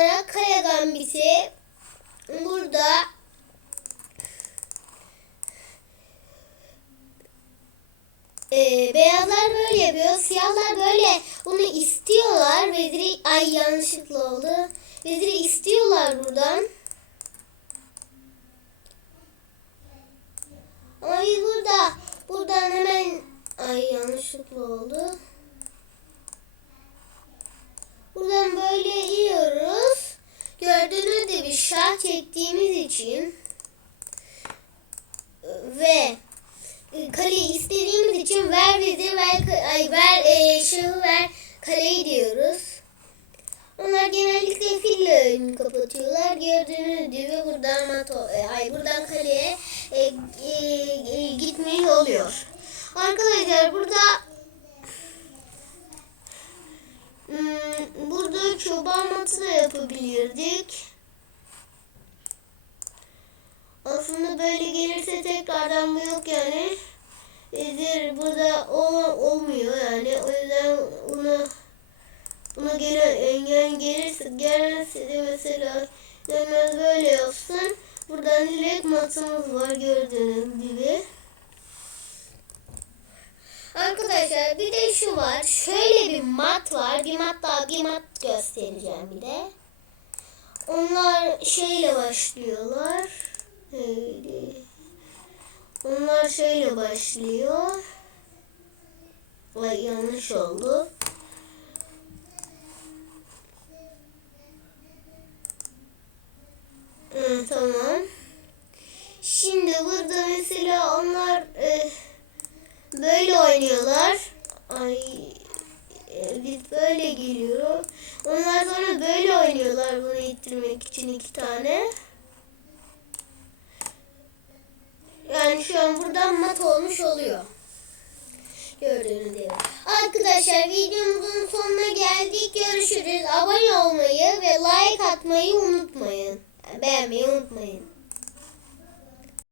olarak kaya gambiti burada e, beyazlar böyle yapıyor, siyahlar böyle bunu istiyorlar. Bedri ay yanlışlıkla oldu. Bedri istiyorlar buradan. Ama biz burada buradan hemen ay yanlışlıkla oldu. Şah çektiğimiz için ve kaleyi istediğimiz için ver bizi ver ay ver e, şahı ver kaleyi diyoruz. Onlar genellikle fille oyunu kapatıyorlar. Gördüğünüz gibi buradan mato, e, ay buradan kaleye e, e, e, gitmeyi oluyor. Arkadaşlar burada hmm, burada çoban matı da yapabilirdik. Aslında böyle gelirse tekrardan bu yok yani. Nedir burada ol, olmuyor yani. O yüzden buna buna gelen engel gelirse gelirse de mesela gelmez böyle yapsın. Buradan direkt matımız var gördüğünüz gibi. Arkadaşlar bir de şu var. Şöyle bir mat var. Bir mat daha bir mat göstereceğim bir de. Onlar şeyle başlıyorlar. Onlar şöyle başlıyor. Ay yanlış oldu. Hı, tamam. Şimdi burada mesela onlar e, böyle oynuyorlar. Ay e, biz böyle geliyor. Onlar sonra böyle oynuyorlar bunu ittirmek için iki tane. Yani şu an buradan mat olmuş oluyor. Gördüğünüz gibi. Arkadaşlar videomuzun sonuna geldik. Görüşürüz. Abone olmayı ve like atmayı unutmayın. Beğenmeyi unutmayın.